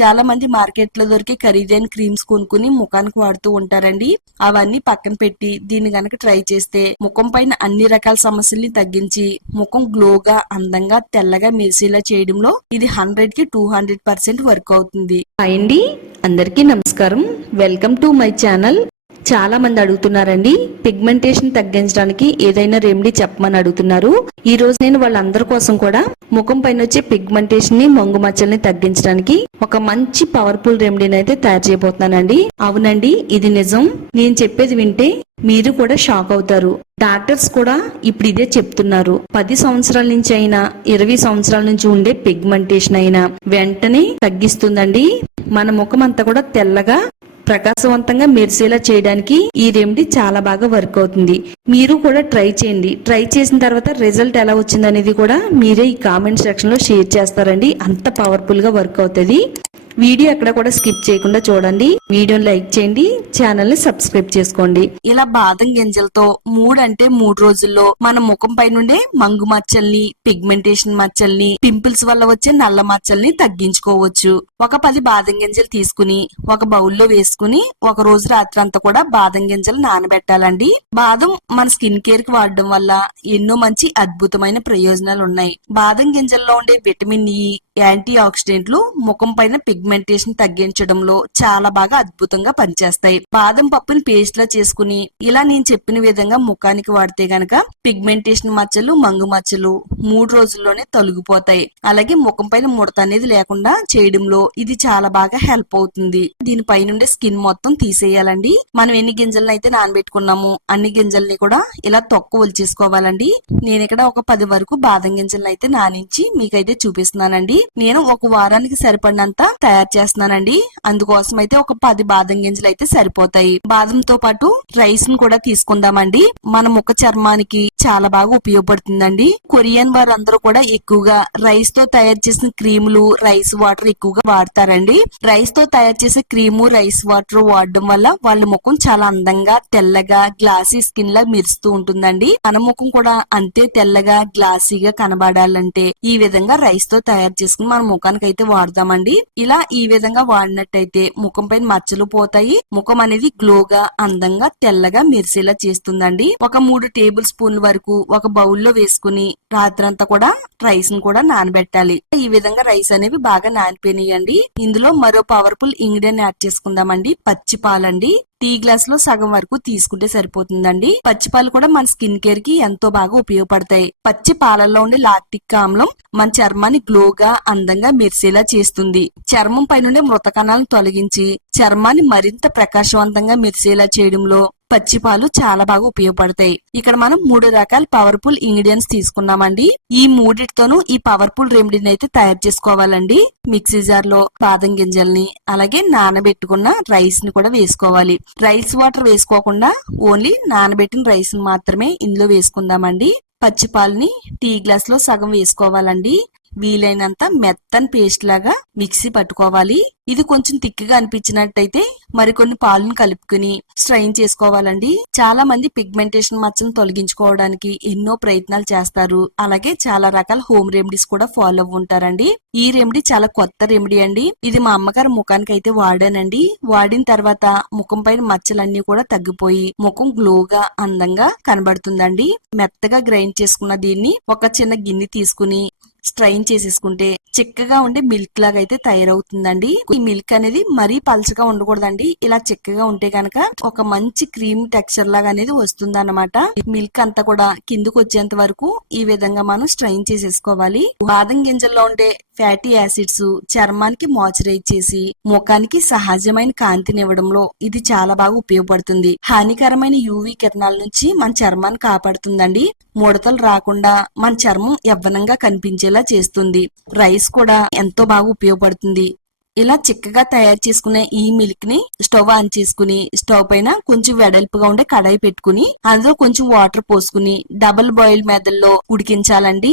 చాలా మంది మార్కెట్ లో దొరికే ఖరీదైన క్రీమ్స్ కొనుక్కుని ముఖానికి వాడుతూ ఉంటారండి. అవన్నీ పక్కన పెట్టి దీన్ని గనక ట్రై చేస్తే ముఖం పైన అన్ని రకాల సమస్యల్ని తగ్గించి ముఖం గ్లోగా అందంగా తెల్లగా మెరిసేలా చేయడంలో ఇది 100కి 200% వర్క్ అవుతుంది. హాయ్ అండి, అందరికీ నమస్కారం. Welcome to my channel. చాలా మంది అడుగుతున్నారండి, పిగ్మెంటేషన్ తగ్గించడానికి ఏదైనా రెమెడీ చెప్పమని అడుగుతున్నారు. ఈ రోజు నేను వాళ్ళందరి కోసం కూడా ముఖం పైన వచ్చే పిగ్మెంటేషన్ ని, మంగు మచ్చల్ని తగ్గించడానికి ఒక మంచి పవర్ఫుల్ రెమెడీని అయితే తయారు చేయబోతున్నానండి. అవునండి, ఇది నిజం. నేను చెప్పేది వింటే మీరు కూడా షాక్ అవుతారు. డాక్టర్స్ కూడా ఇప్పుడు ఇదే చెప్తున్నారు. 10 సంవత్సరాల నుంచి అయినా 20 సంవత్సరాల నుంచి ఉండే పిగ్మెంటేషన్ అయినా వెంటనే తగ్గిస్తుందండి. మన ముఖం అంతా కూడా తెల్లగా ప్రకాశవంతంగా మెరిసేలా చేయడానికి ఈ రెమెడీ చాలా బాగా వర్క్ అవుతుంది. మీరు కూడా ట్రై చేయండి. ట్రై చేసిన తర్వాత రిజల్ట్ ఎలా వచ్చింది అనేది కూడా మీరే ఈ కామెంట్ సెక్షన్ లో షేర్ చేస్తారండి. అంత పవర్ఫుల్ గా వర్క్ అవుతుంది. వీడియో ఎక్కడ కూడా స్కిప్ చేయకుండా చూడండి. వీడియోని లైక్ చేయండి, ఛానల్ ని సబ్స్క్రైబ్ చేసుకోండి. ఇలా బాదం గింజలతో 3 రోజుల్లో మన ముఖం పై నుండే మంగు మచ్చల్ని, పిగ్మెంటేషన్ మచ్చల్ని, పింపుల్స్ వల్ల వచ్చే నల్ల మచ్చల్ని తగ్గించుకోవచ్చు. ఒక 10 బాదం గింజలు తీసుకుని ఒక బౌల్లో వేసుకుని ఒక రోజు రాత్రి అంతా కూడా బాదం గింజలు నానబెట్టాలండి. బాదం మన స్కిన్ కేర్ కి వాడడం వల్ల ఎన్నో మంచి అద్భుతమైన ప్రయోజనాలు ఉన్నాయి. బాదం గింజల్లో ఉండే విటమిన్ ఇ, యాంటీ ఆక్సిడెంట్లు ముఖం పైన పిగ్మెంటేషన్ తగ్గించడంలో చాలా బాగా అద్భుతంగా పనిచేస్తాయి. బాదం పప్పుని పేస్ట్ లా చేసుకుని ఇలా నేను చెప్పిన విధంగా ముఖానికి వాడితే గనక పిగ్మెంటేషన్ మచ్చలు, మంగు మచ్చలు 3 రోజుల్లోనే తొలగిపోతాయి. అలాగే ముఖం పైన ముడత అనేది లేకుండా చేయడంలో ఇది చాలా బాగా హెల్ప్ అవుతుంది. దీనిపై నుండి స్కిన్ మొత్తం తీసేయాలండి. మనం ఎన్ని గింజలను అయితే నానబెట్టుకున్నామో అన్ని గింజల్ని కూడా ఇలా తొక్క ఒలిచేసుకోవాలండి. నేను ఇక్కడ ఒక 10 వరకు బాదం గింజలను అయితే నానించి మీకైతే చూపిస్తున్నానండి. నేను ఒక వారానికి సరిపడినంత తయారు చేస్తున్నానండి. అందుకోసం అయితే ఒక 10 బాదం గింజలు అయితే సరిపోతాయి. బాదంతో పాటు రైస్ ను కూడా తీసుకుందామండి. మన ముఖ చర్మానికి చాలా బాగా ఉపయోగపడుతుందండి. కొరియన్ వారందరూ కూడా ఎక్కువగా రైస్ తో తయారు చేసిన క్రీములు, రైస్ వాటర్ ఎక్కువగా వాడతారండి. రైస్ తో తయారు చేసే క్రీము, రైస్ వాటర్ వాడడం వల్ల వాళ్ళ ముఖం చాలా అందంగా, తెల్లగా, గ్లాసీ స్కిన్ లా మెరుస్తూ ఉంటుందండి. మన ముఖం కూడా అంతే తెల్లగా, గ్లాసీగా కనబడాలంటే ఈ విధంగా రైస్ తో తయారు చేసుకుని మన ముఖానికి అయితే వాడదామండి. ఇలా ఈ విధంగా వాడినట్టయితే ముఖం పైన మచ్చలు పోతాయి. ముఖం అనేది గ్లోగా, అందంగా, తెల్లగా మెరిసేలా చేస్తుందండి. ఒక 3 టేబుల్ స్పూన్ల వరకు ఒక బౌల్లో వేసుకుని రాత్రంతా కూడా రైస్ ను కూడా నానబెట్టాలి. ఈ విధంగా రైస్ అనేవి బాగా నానిపోయినాయండి. ఇందులో మరో పవర్ఫుల్ ఇంగ్రీడియంట్ యాడ్ చేసుకుందామండి. పచ్చి పాలండి. టీ గ్లాస్ లో సగం వరకు తీసుకుంటే సరిపోతుందండి. పచ్చి పాలు కూడా మన స్కిన్ కేర్ కి ఎంతో బాగా ఉపయోగపడతాయి. పచ్చి పాలల్లో ఉండే లాక్టిక్ ఆమ్లం మన చర్మాన్ని గ్లోగా, అందంగా మెరిసేలా చేస్తుంది. చర్మం పై నుండి మృత కణాలను తొలగించి చర్మాన్ని మరింత ప్రకాశవంతంగా మెరిసేలా చేయడంలో పచ్చి పాలు చాలా బాగా ఉపయోగపడతాయి. ఇక్కడ మనం 3 రకాల పవర్ఫుల్ ఇంగ్రీడియంట్స్ తీసుకున్నామండి. ఈ మూడిటితోనూ ఈ పవర్ఫుల్ రెమెడీని అయితే తయారు చేసుకోవాలండి. మిక్సీ జార్ లో బాదం గింజల్ని అలాగే నానబెట్టుకున్న రైస్ ని కూడా వేసుకోవాలి. రైస్ వాటర్ వేసుకోకుండా ఓన్లీ నానబెట్టిన రైస్ ని మాత్రమే ఇందులో వేసుకుందామండి. పచ్చి పాలని టీ గ్లాస్ లో సగం వేసుకోవాలండి. వీలైనంత మెత్తని పేస్ట్ లాగా మిక్సీ పట్టుకోవాలి. ఇది కొంచెం తిక్కుగా అనిపించినట్టయితే మరికొన్ని పాలను కలుపుకుని స్ట్రైన్ చేసుకోవాలండి. చాలా మంది పిగ్మెంటేషన్ మచ్చను తొలగించుకోవడానికి ఎన్నో ప్రయత్నాలు చేస్తారు. అలాగే చాలా రకాల హోమ్ రెమెడీస్ కూడా ఫాలో అవ్వ ఉంటారండి. ఈ రెమెడీ చాలా కొత్త రెమెడీ అండి. ఇది మా అమ్మగారు ముఖానికి అయితే వాడానండి. వాడిన తర్వాత ముఖం పైన మచ్చలన్నీ కూడా తగ్గిపోయి ముఖం గ్లోగా, అందంగా కనబడుతుందండి. మెత్తగా గ్రైండ్ చేసుకున్న దీన్ని ఒక చిన్న గిన్నె తీసుకుని స్ట్రైన్ చేసేసుకుంటే చిక్కగా ఉండే మిల్క్ లాగా అయితే తయారవుతుందండి. ఈ మిల్క్ అనేది మరీ పల్చగా ఉండకూడదండి. ఇలా చిక్కగా ఉంటే కనుక ఒక మంచి క్రీమ్ టెక్స్చర్ లాగా అనేది వస్తుంది అన్నమాట. మిల్క్ అంతా కూడా కిందకు వచ్చేంత వరకు ఈ విధంగా మనం స్ట్రైన్ చేసేసుకోవాలి. బాదం గింజల్లో ఉండే ఫ్యాటీ యాసిడ్స్ చర్మానికి మాయిశ్చరైజ్ చేసి ముఖానికి సహజమైన కాంతినివ్వడంలో ఇది చాలా బాగా ఉపయోగపడుతుంది. హానికరమైన యూవీ కిరణాల నుంచి మన చర్మాన్ని కాపాడుతుందండి. ముడతలు రాకుండా మన చర్మం యవ్వనంగా కనిపించేలా చేస్తుంది. రైస్ కూడా ఎంతో బాగా ఉపయోగపడుతుంది. ఇలా చిక్కగా తయారు చేసుకునే ఈ మిల్క్ ని స్టవ్ ఆన్ చేసుకుని స్టవ్ పైన కొంచెం వెడల్పుగా ఉండే కడాయి పెట్టుకుని అందులో కొంచెం వాటర్ పోసుకుని డబుల్ బాయిల్ మెథడ్లో ఉడికించాలండి.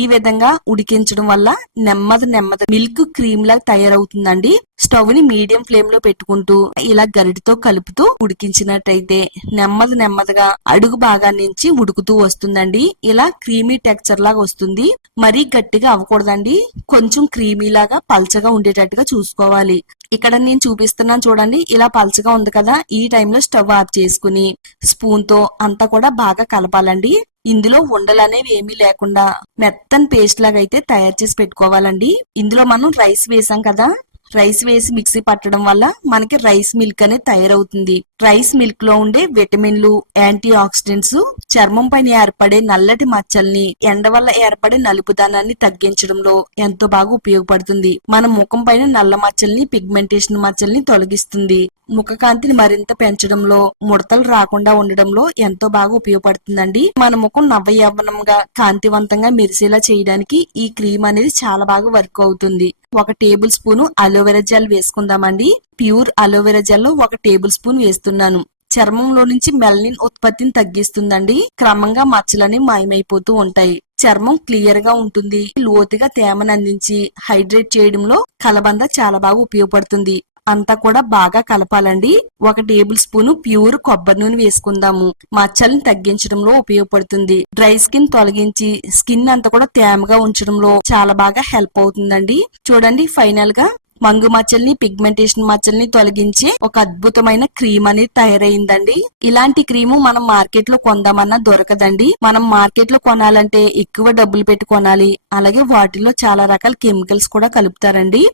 ఈ విధంగా ఉడికించడం వల్ల నెమ్మది మిల్క్ క్రీమ్ లాగా తయారవుతుందండి. స్టవ్ ని మీడియం ఫ్లేమ్ లో పెట్టుకుంటూ ఇలా గరిటతో కలుపుతూ ఉడికించినట్టయితే నెమ్మదిగా అడుగు భాగాన్ని నుంచి ఉడుకుతూ వస్తుందండి. ఇలా క్రీమీ టెక్స్చర్ లాగా వస్తుంది. మరీ గట్టిగా అవ్వకూడదండి. కొంచెం క్రీమీ లాగా పల్చగా ఉండేటట్టుగా చూసుకోవాలి. ఇక్కడ నేను చూపిస్తున్నాను చూడండి, ఇలా పల్చగా ఉంది కదా, ఈ టైంలో స్టవ్ ఆఫ్ చేసుకుని స్పూన్ తో అంతా కూడా బాగా కలపాలండి. ఇందులో ఉండలు అనేవి ఏమీ లేకుండా మెత్తని పేస్ట్ లాగా అయితే తయారు చేసి పెట్టుకోవాలండి. ఇందులో మనం రైస్ వేసాం కదా, రైస్ వేసి మిక్సీ పట్టడం వల్ల మనకి రైస్ మిల్క్ అనేది తయారవుతుంది. రైస్ మిల్క్ లో ఉండే విటమిన్లు, యాంటీ ఆక్సిడెంట్స్ చర్మం పైన ఏర్పడే నల్లటి మచ్చల్ని, ఎండ వల్ల ఏర్పడే నలుపుదనాన్ని తగ్గించడంలో ఎంతో బాగా ఉపయోగపడుతుంది. మన ముఖం పైన నల్ల మచ్చల్ని, పిగ్మెంటేషన్ మచ్చల్ని తొలగిస్తుంది. ముఖ కాంతిని మరింత పెంచడంలో, ముడతలు రాకుండా ఉండడంలో ఎంతో బాగా ఉపయోగపడుతుందండి. మన ముఖం నవ్వయవ్వనంగా, కాంతివంతంగా మెరిసేలా చేయడానికి ఈ క్రీమ్ అనేది చాలా బాగా వర్క్ అవుతుంది. 1 టేబుల్ స్పూన్ అలోవెరా జెల్ వేసుకుందామండి. Pure aloe vera gel 1 table spoon వేస్తున్నాను. చర్మంలో నుంచి మెలనిన్ ఉత్పత్తిని తగ్గిస్తుందండి. క్రమంగా మచ్చలని మాయమైపోతూ ఉంటాయి. చర్మం క్లియర్ గా ఉంటుంది. లోతుగా తేమను అందించి హైడ్రేట్ చేయడంలో కలబంద చాలా బాగా ఉపయోగపడుతుంది. అంతా కూడా బాగా కలపాలండి. 1 టేబుల్ స్పూన్ ప్యూర్ కొబ్బరి నూనె వేసుకుందాము. మచ్చల్ని తగ్గించడంలో ఉపయోగపడుతుంది. డ్రై స్కిన్ తొలగించి స్కిన్ అంతా కూడా తేమగా ఉంచడంలో చాలా బాగా హెల్ప్ అవుతుందండి. చూడండి, ఫైనల్ గా మంగు మచ్చల్ని, పిగ్మెంటేషన్ మచ్చల్ని తొలగించే ఒక అద్భుతమైన క్రీమ్ అనేది తయారైందండి. ఇలాంటి క్రీము మనం మార్కెట్ లో కొందామన్నా దొరకదండి. మనం మార్కెట్ లో కొనాలంటే ఎక్కువ డబ్బులు పెట్టి కొనాలి. అలాగే వాటిలో చాలా రకాల కెమికల్స్ కూడా కలుపుతారండి.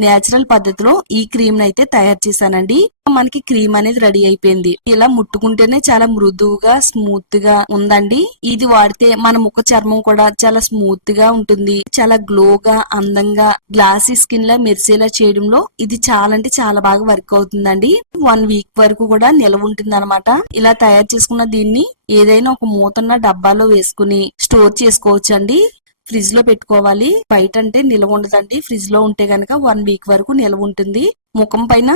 నేచురల్ పద్ధతిలో ఈ క్రీమ్ అయితే తయారు చేశానండి. మనకి క్రీమ్ అనేది రెడీ అయిపోయింది. ఇలా ముట్టుకుంటేనే చాలా మృదువుగా, స్మూత్ గా ఉందండి. ఇది వాడితే మన ముఖ చర్మం కూడా చాలా స్మూత్ గా ఉంటుంది. చాలా గ్లోగా, అందంగా, గ్లాసీ స్కిన్ లా మెరిసేలా చేయడంలో ఇది చాలా అంటే చాలా బాగా వర్క్ అవుతుందండి. 1 వీక్ వరకు కూడా నిలవ ఉంటుంది అనమాట. ఇలా తయారు చేసుకున్న దీన్ని ఏదైనా ఒక మూతన్న డబ్బాలో వేసుకుని స్టోర్ చేసుకోవచ్చండి. ఫ్రిడ్జ్ లో పెట్టుకోవాలి. బయట అంటే నిల్వ ఉండదండి. ఫ్రిడ్జ్ లో ఉంటే గనక 1 వీక్ వరకు నిల్వ ఉంటుంది. ముఖం పైన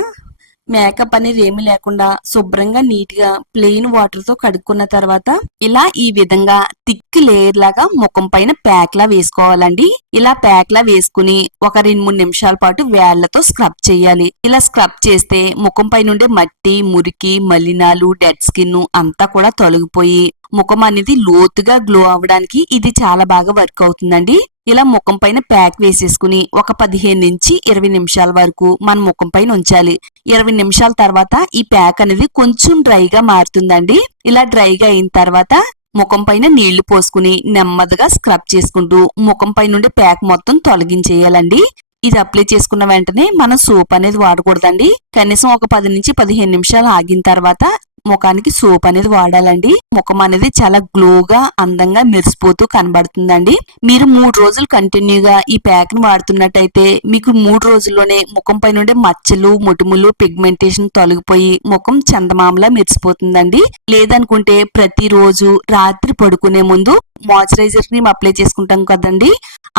మేకప్ అనేది ఏమి లేకుండా శుభ్రంగా నీట్ గా ప్లెయిన్ వాటర్ తో కడుక్కున్న తర్వాత ఇలా ఈ విధంగా థిక్ లేయర్ లాగా ముఖం పైన ప్యాక్ లా వేసుకోవాలండి. ఇలా ప్యాక్ లా వేసుకుని ఒక 2-3 నిమిషాల పాటు వేళ్లతో స్క్రబ్ చేయాలి. ఇలా స్క్రబ్ చేస్తే ముఖం పైన ఉండే మట్టి, మురికి, మలినాలు, డెడ్ స్కిన్ అంతా కూడా తొలగిపోయి ముఖం అనేది లోతుగా గ్లో అవ్వడానికి ఇది చాలా బాగా వర్క్ అవుతుందండి. ఇలా ముఖం పైన ప్యాక్ వేసేసుకుని ఒక 15 నుంచి 20 నిమిషాల వరకు మన ముఖం పైన ఉంచాలి. 20 నిమిషాల తర్వాత ఈ ప్యాక్ అనేది కొంచెం డ్రైగా మారుతుందండి. ఇలా డ్రైగా అయిన తర్వాత ముఖం పైన నీళ్లు పోసుకుని నెమ్మదిగా స్క్రబ్ చేసుకుంటూ ముఖం పై నుండి ప్యాక్ మొత్తం తొలగించేయాలండి. ఇది అప్లై చేసుకున్న వెంటనే మనం సోప్ అనేది వాడకూడదండి. కనీసం ఒక 10 నుంచి 15 నిమిషాలు ఆగిన తర్వాత ముఖానికి సోప్ అనేది వాడాలండి. ముఖం అనేది చాలా గ్లోగా, అందంగా మెరిసిపోతూ కనబడుతుందండి. మీరు 3 రోజులు కంటిన్యూగా ఈ ప్యాక్ ని వాడుతున్నట్టయితే మీకు 3 రోజుల్లోనే ముఖం పై నుండి మచ్చలు, ముటుములు, పిగ్మెంటేషన్ తొలగిపోయి ముఖం చందమామలా మెరిసిపోతుందండి. లేదనుకుంటే ప్రతిరోజు రాత్రి పడుకునే ముందు మాయిశ్చరైజర్ క్రీమ్ అప్లై చేసుకుంటాం కదండి,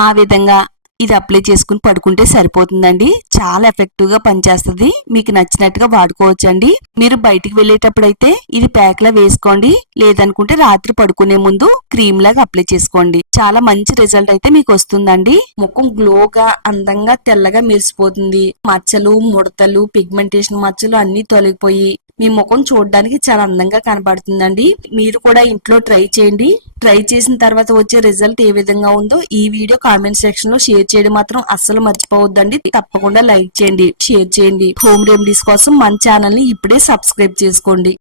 ఆ విధంగా ఇది అప్లై చేసుకుని పడుకుంటే సరిపోతుందండి. చాలా ఎఫెక్టివ్ గా పనిచేస్తుంది. మీకు నచ్చినట్టుగా వాడుకోవచ్చండి. మీరు బయటికి వెళ్ళేటప్పుడు అయితే ఇది ప్యాక్ లా వేసుకోండి. లేదనుకుంటే రాత్రి పడుకునే ముందు క్రీమ్ లాగా అప్లై చేసుకోండి. చాలా మంచి రిజల్ట్ అయితే మీకు వస్తుందండి. ముఖం గ్లోగా, అందంగా, తెల్లగా మెరిసిపోతుంది. మచ్చలు, ముడతలు, పిగ్మెంటేషన్ మచ్చలు అన్ని తొలగిపోయి మీ ముఖం చూడడానికి చాలా అందంగా కనబడుతుందండి. మీరు కూడా ఇంట్లో ట్రై చేయండి. ట్రై చేసిన తర్వాత వచ్చే రిజల్ట్ ఏ విధంగా ఉందో ఈ వీడియో కామెంట్ సెక్షన్ లో షేర్ చేయడం మాత్రం అస్సలు మర్చిపోవద్దండి. తప్పకుండా లైక్ చేయండి, షేర్ చేయండి. హోమ్ రెమెడీస్ కోసం మన ఛానల్ ని ఇప్పుడే సబ్స్క్రైబ్ చేసుకోండి.